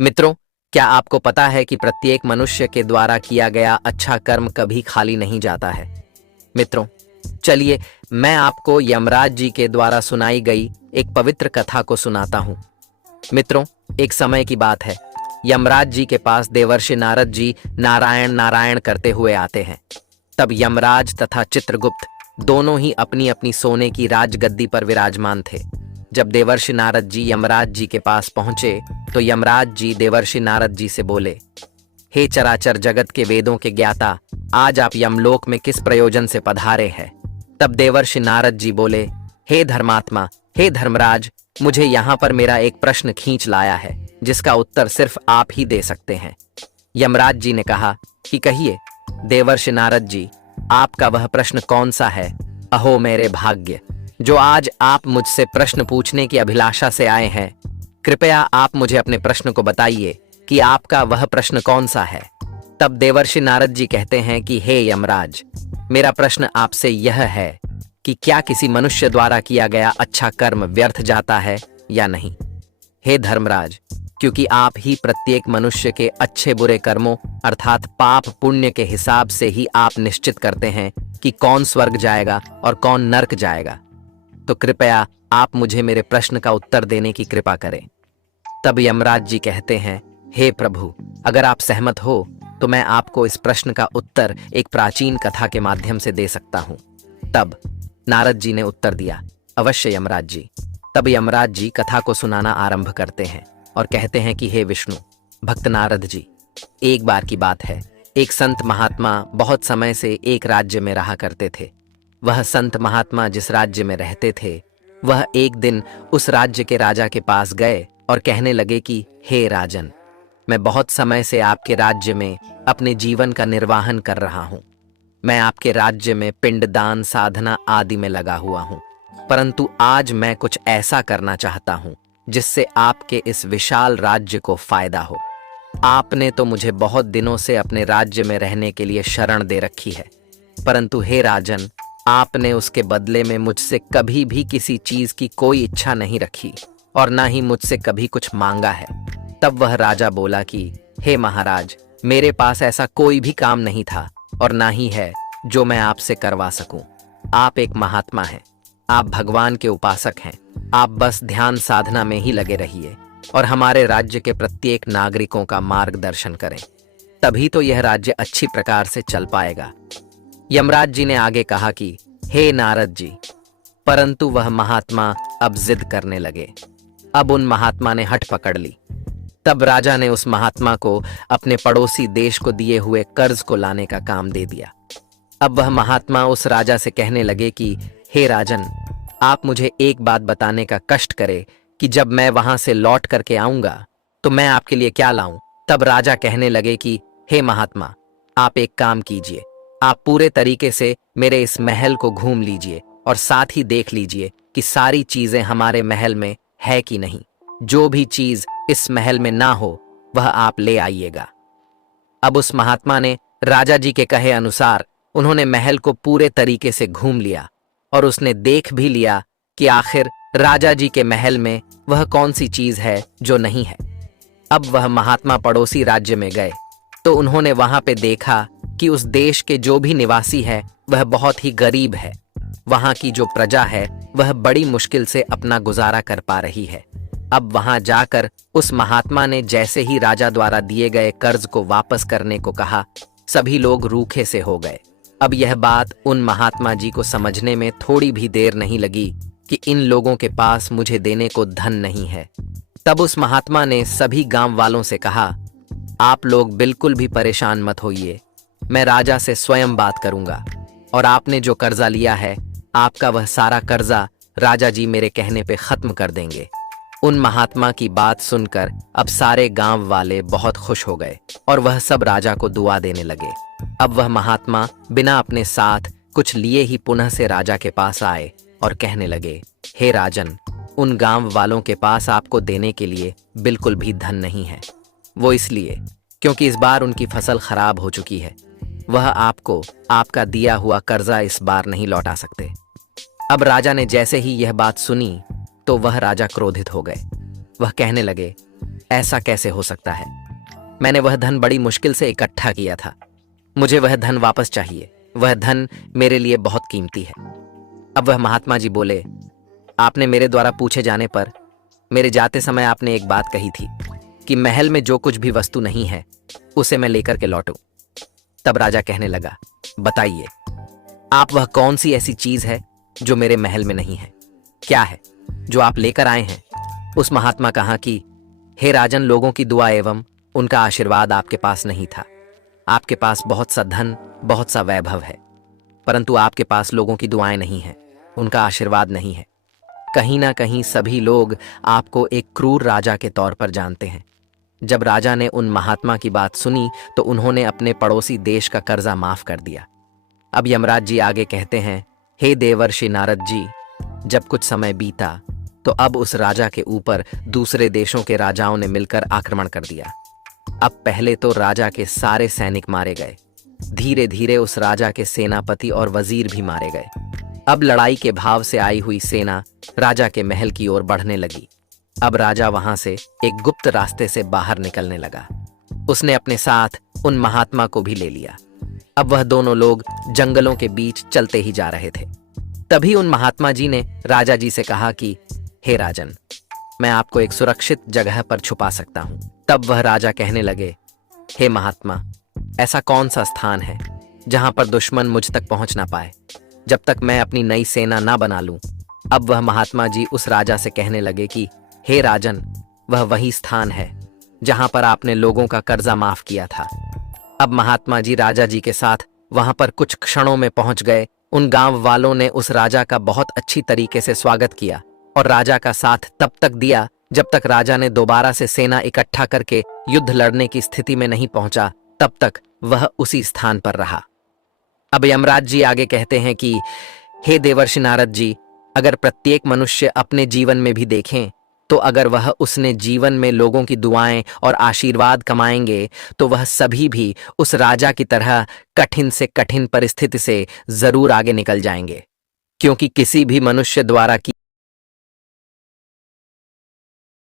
मित्रों, क्या आपको पता है कि प्रत्येक मनुष्य के द्वारा किया गया अच्छा कर्म कभी खाली नहीं जाता है। मित्रों, चलिए मैं आपको यमराज जी के द्वारा सुनाई गई एक पवित्र कथा को सुनाता हूँ। मित्रों, एक समय की बात है। यमराज जी के पास देवर्षि नारद जी नारायण नारायण करते हुए आते हैं। तब यमराज तथा चित्रगुप्त दोनों ही अपनी अपनी सोने की राजगद्दी पर विराजमान थे। जब देवर्षि नारद जी यमराज जी के पास पहुंचे तो यमराज जी देवर्षि नारद जी से बोले, हे चराचर जगत के वेदों के ज्ञाता, आज आप यमलोक में किस प्रयोजन से पधारे हैं। तब देवर्षि नारद जी बोले, हे धर्मात्मा, हे धर्मराज, मुझे यहाँ पर मेरा एक प्रश्न खींच लाया है जिसका उत्तर सिर्फ आप ही दे सकते हैं। यमराज जी ने कहा कि कहिए देवर्षि नारद जी, आपका वह प्रश्न कौन सा है। अहो मेरे भाग्य, जो आज आप मुझसे प्रश्न पूछने की अभिलाषा से आए हैं। कृपया आप मुझे अपने प्रश्न को बताइए कि आपका वह प्रश्न कौन सा है। तब देवर्षि नारद जी कहते हैं कि हे यमराज, मेरा प्रश्न आपसे यह है कि क्या किसी मनुष्य द्वारा किया गया अच्छा कर्म व्यर्थ जाता है या नहीं। हे धर्मराज, क्योंकि आप ही प्रत्येक मनुष्य के अच्छे बुरे कर्मों अर्थात पाप पुण्य के हिसाब से ही आप निश्चित करते हैं कि कौन स्वर्ग जाएगा और कौन नरक जाएगा, तो कृपया आप मुझे मेरे प्रश्न का उत्तर देने की कृपा करें। तब यमराज जी कहते हैं, हे प्रभु, अगर आप सहमत हो तो मैं आपको इस प्रश्न का उत्तर एक प्राचीन कथा के माध्यम से दे सकता हूं। तब नारद जी ने उत्तर दिया, अवश्य यमराज जी। तब यमराज जी कथा को सुनाना आरंभ करते हैं और कहते हैं कि हे विष्णु भक्त नारद जी, एक बार की बात है, एक संत महात्मा बहुत समय से एक राज्य में रहा करते थे। वह संत महात्मा जिस राज्य में रहते थे, वह एक दिन उस राज्य के राजा के पास गए और कहने लगे कि हे राजन, मैं बहुत समय से आपके राज्य में अपने जीवन का निर्वाहन कर रहा हूं। मैं आपके राज्य में पिंडदान साधना आदि में लगा हुआ हूं, परंतु आज मैं कुछ ऐसा करना चाहता हूं जिससे आपके इस विशाल राज्य को फायदा हो। आपने तो मुझे बहुत दिनों से अपने राज्य में रहने के लिए शरण दे रखी है, परंतु हे राजन, आपने उसके बदले में मुझसे कभी भी किसी चीज की कोई इच्छा नहीं रखी और ना ही मुझसे कभी कुछ मांगा है। तब वह राजा बोला कि हे महाराज, मेरे पास ऐसा कोई भी काम नहीं था और ना ही है जो मैं आपसे करवा सकूं। आप एक महात्मा हैं, आप भगवान के उपासक हैं, आप बस ध्यान साधना में ही लगे रहिए और हमारे राज्य के प्रत्येक नागरिकों का मार्गदर्शन करें, तभी तो यह राज्य अच्छी प्रकार से चल पाएगा। यमराज जी ने आगे कहा कि हे नारद जी, परंतु वह महात्मा अब जिद करने लगे। अब उन महात्मा ने हट पकड़ ली। तब राजा ने उस महात्मा को अपने पड़ोसी देश को दिए हुए कर्ज को लाने का काम दे दिया। अब वह महात्मा उस राजा से कहने लगे कि हे राजन, आप मुझे एक बात बताने का कष्ट करें कि जब मैं वहां से लौट करके आऊंगा तो मैं आपके लिए क्या लाऊं। तब राजा कहने लगे कि हे महात्मा, आप एक काम कीजिए, आप पूरे तरीके से मेरे इस महल को घूम लीजिए और साथ ही देख लीजिए कि सारी चीजें हमारे महल में है कि नहीं। जो भी चीज इस महल में ना हो वह आप ले आइएगा। अब उस महात्मा ने राजा जी के कहे अनुसार उन्होंने महल को पूरे तरीके से घूम लिया और उसने देख भी लिया कि आखिर राजा जी के महल में वह कौन सी चीज है जो नहीं है। अब वह महात्मा पड़ोसी राज्य में गए तो उन्होंने वहां पे देखा कि उस देश के जो भी निवासी है वह बहुत ही गरीब है। वहां की जो प्रजा है वह बड़ी मुश्किल से अपना गुजारा कर पा रही है। अब वहां जाकर उस महात्मा ने जैसे ही राजा द्वारा दिए गए कर्ज को वापस करने को कहा, सभी लोग रूखे से हो गए। अब यह बात उन महात्मा जी को समझने में थोड़ी भी देर नहीं लगी कि इन लोगों के पास मुझे देने को धन नहीं है। तब उस महात्मा ने सभी गांव वालों से कहा, आप लोग बिल्कुल भी परेशान मत होइए, मैं राजा से स्वयं बात करूंगा और आपने जो कर्जा लिया है, आपका वह सारा कर्जा राजा जी मेरे कहने पे खत्म कर देंगे। उन महात्मा की बात सुनकर अब सारे गांव वाले बहुत खुश हो गए और वह सब राजा को दुआ देने लगे। अब वह महात्मा बिना अपने साथ कुछ लिए ही पुनः से राजा के पास आए और कहने लगे, हे राजन, उन गांव वालों के पास आपको देने के लिए बिल्कुल भी धन नहीं है। वो इसलिए क्योंकि इस बार उनकी फसल खराब हो चुकी है। वह आपको आपका दिया हुआ कर्जा इस बार नहीं लौटा सकते। अब राजा ने जैसे ही यह बात सुनी तो वह राजा क्रोधित हो गए। वह कहने लगे, ऐसा कैसे हो सकता है? मैंने वह धन बड़ी मुश्किल से इकट्ठा किया था। मुझे वह धन वापस चाहिए। वह धन मेरे लिए बहुत कीमती है। अब वह महात्मा जी बोले, आपने मेरे द्वारा पूछे जाने पर मेरे जाते समय आपने एक बात कही थी कि महल में जो कुछ भी वस्तु नहीं है उसे मैं लेकर के लौटूं। तब राजा कहने लगा, बताइए, आप वह कौन सी ऐसी चीज है जो मेरे महल में नहीं है? क्या है जो आप लेकर आए हैं? उस महात्मा कहा कि हे राजन, लोगों की दुआ एवं उनका आशीर्वाद आपके पास नहीं था। आपके पास बहुत सा धन, बहुत सा वैभव है, परंतु आपके पास लोगों की दुआएं नहीं है, उनका आशीर्वाद नहीं है। कहीं ना कहीं सभी लोग आपको एक क्रूर राजा के तौर पर जानते हैं। जब राजा ने उन महात्मा की बात सुनी तो उन्होंने अपने पड़ोसी देश का कर्जा माफ कर दिया। अब यमराज जी आगे कहते हैं, हे देवर्षि नारद जी, जब कुछ समय बीता तो अब उस राजा के ऊपर दूसरे देशों के राजाओं ने मिलकर आक्रमण कर दिया। अब पहले तो राजा के सारे सैनिक मारे गए, धीरे धीरे उस राजा के सेनापति और वजीर भी मारे गए। अब लड़ाई के भाव से आई हुई सेना राजा के महल की ओर बढ़ने लगी। अब राजा वहां से एक गुप्त रास्ते से बाहर निकलने लगा। उसने अपने साथ उन महात्मा को भी ले लिया। अब वह दोनों लोग जंगलों के बीच चलते ही जा रहे थे। तभी उन महात्मा जी ने राजा जी से कहा कि हे राजन, मैं आपको एक सुरक्षित जगह पर छुपा सकता हूं। तब वह राजा कहने लगे, हे महात्मा, ऐसा कौन सा स्थान है जहां पर दुश्मन मुझ तक पहुंच ना पाए जब तक मैं अपनी नई सेना ना बना लूं? अब वह महात्मा जी उस राजा से कहने लगे कि हे राजन, वह वही स्थान है जहां पर आपने लोगों का कर्जा माफ किया था। अब महात्मा जी राजा जी के साथ वहां पर कुछ क्षणों में पहुंच गए। उन गांव वालों ने उस राजा का बहुत अच्छी तरीके से स्वागत किया और राजा का साथ तब तक दिया जब तक राजा ने दोबारा से सेना इकट्ठा करके युद्ध लड़ने की स्थिति में नहीं पहुंचा, तब तक वह उसी स्थान पर रहा। अब यमराज जी आगे कहते हैं कि हे देवर्षि नारद जी, अगर प्रत्येक मनुष्य अपने जीवन में भी देखें तो अगर वह उसने जीवन में लोगों की दुआएं और आशीर्वाद कमाएंगे तो वह सभी भी उस राजा की तरह कठिन से कठिन परिस्थिति से जरूर आगे निकल जाएंगे, क्योंकि किसी भी मनुष्य द्वारा की